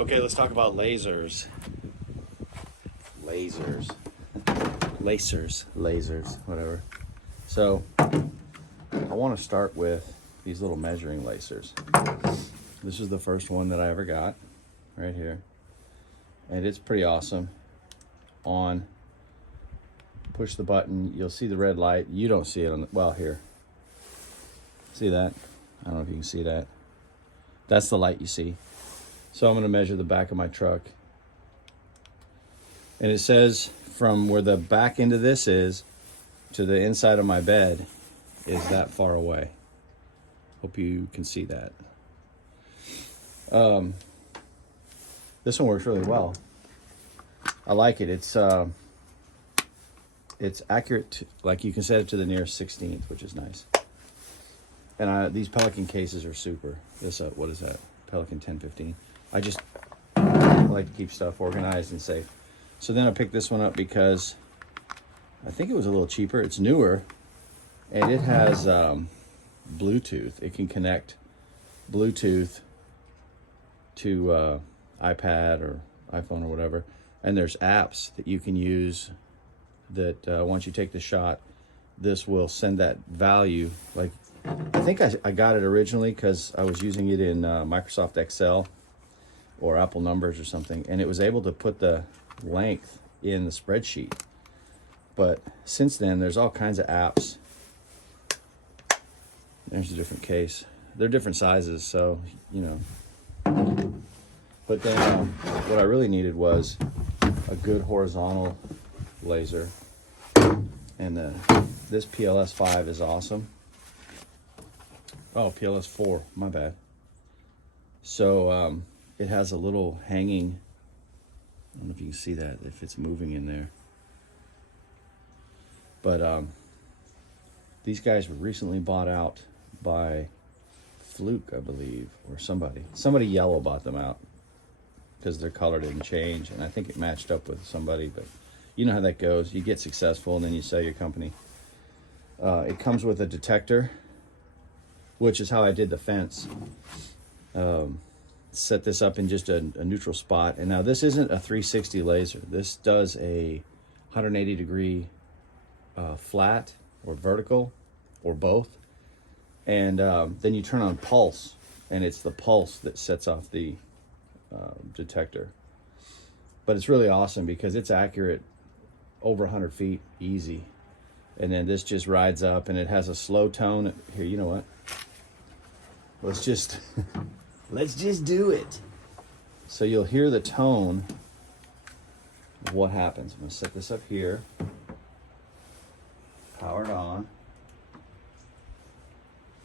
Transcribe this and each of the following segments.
Okay, let's talk about lasers. Lasers, whatever. So, I want to start with these little measuring lasers. This is the first one that I ever got, right here. And it's pretty awesome. On, push the button, you'll see the red light. You don't see it on the, well, here. See that? I don't know if you can see that. That's the light you see. So I'm going to measure the back of my truck. And it says from where the back end of this is to the inside of my bed is that far away. Hope you can see that. This one works really well. I like it. It's accurate, like you can set it to the nearest 16th, which is nice. And these Pelican cases are super. This, what is that? Pelican 1015. I like to keep stuff organized and safe. So then I picked this one up because I think it was a little cheaper. It's newer, and it has Bluetooth. It can connect Bluetooth to iPad or iPhone or whatever. And there's apps that you can use that once you take the shot, this will send that value. Like, I think I got it originally because I was using it in Microsoft Excel or Apple Numbers or something, and it was able to put the length in the spreadsheet. But since then, there's all kinds of apps. There's a different case. They're different sizes, so, you know. But then what I really needed was a good horizontal laser. And this PLS 5 is awesome. Oh, PLS 4, my bad. So it has a little hanging, I don't know if you can see that, if it's moving in there. But these guys were recently bought out by Fluke, I believe, or somebody. Somebody yellow bought them out because their color didn't change, and I think it matched up with somebody, but you know how that goes. You get successful and then you sell your company. It comes with a detector, which is how I did the fence. Set this up in just a neutral spot. And now this isn't a 360 laser. This does a 180 degree flat or vertical or both. And then you turn on pulse, and it's the pulse that sets off the detector. But it's really awesome because it's accurate over 100 feet, easy. And then this just rides up, and it has a slow tone. Here, you know what? Let's just do it. So you'll hear the tone of what happens. I'm gonna set this up here. Powered on.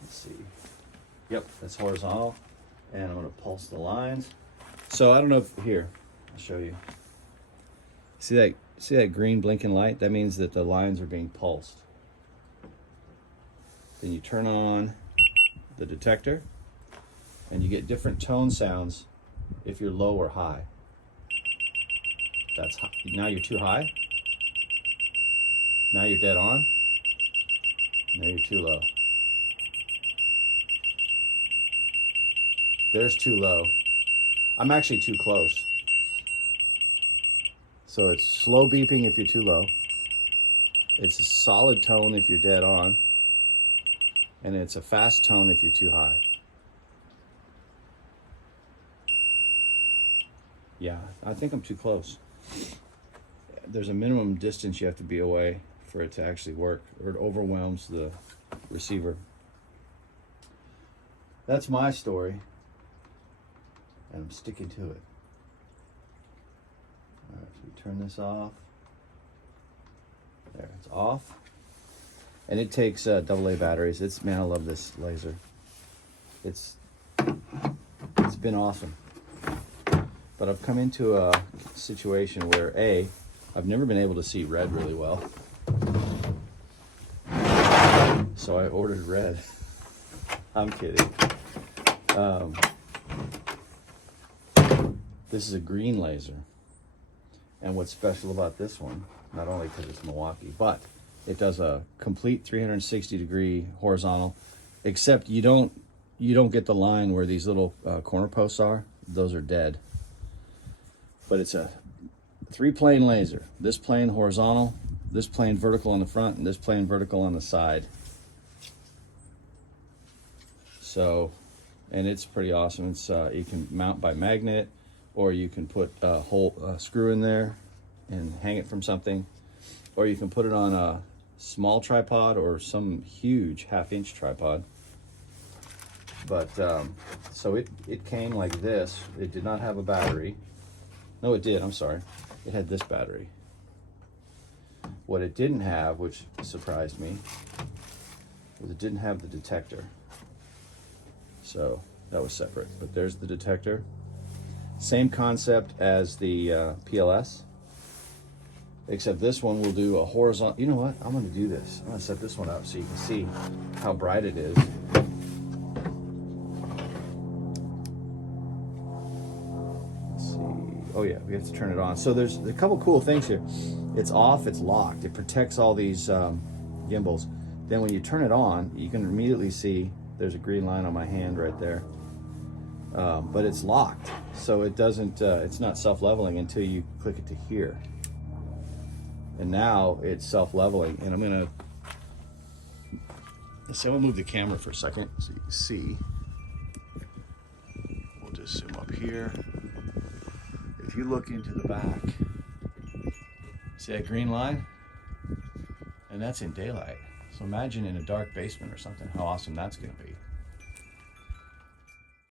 Let's see. Yep, that's horizontal. And I'm gonna pulse the lines. So I don't know if, here, I'll show you. See that green blinking light? That means that the lines are being pulsed. Then you turn on the detector, and you get different tone sounds if you're low or high. That's high. Now you're too high. Now you're dead on. Now you're too low. There's too low. I'm actually too close. So it's slow beeping if you're too low. It's a solid tone if you're dead on. And it's a fast tone if you're too high. Yeah, I think I'm too close. There's a minimum distance you have to be away for it to actually work, or it overwhelms the receiver. That's my story, and I'm sticking to it. All right, so we turn this off. There, it's off. And it takes AA batteries. Man, I love this laser. It's been awesome. But I've come into a situation where I've never been able to see red really well. So I ordered red. I'm kidding. This is a green laser. And what's special about this one, not only because it's Milwaukee, but it does a complete 360 degree horizontal, except you don't get the line where these little corner posts are. Those are dead. but it's a 3-plane laser. This plane horizontal, this plane vertical on the front, and this plane vertical on the side. So, and it's pretty awesome. It's you can mount by magnet, or you can put a whole screw in there and hang it from something, or you can put it on a small tripod or some huge 1/2-inch tripod. But so it came like this. It did not have a battery. No, it did. I'm sorry. It had this battery. What it didn't have, which surprised me, was it didn't have the detector. So that was separate. But there's the detector. Same concept as the PLS, except this one will do a horizontal. You know what? I'm going to do this. I'm going to set this one up so you can see how bright it is. Oh yeah, we have to turn it on. So there's a couple cool things here. It's off, it's locked. It protects all these gimbals. Then when you turn it on, you can immediately see there's a green line on my hand right there. But it's locked, so it doesn't, it's not self-leveling until you click it to here. And now it's self-leveling, and I'm gonna, let's say we'll move the camera for a second so you can see. We'll just zoom up here. If you look into the back, see that green line? And that's in daylight. So imagine in a dark basement or something, how awesome that's gonna be.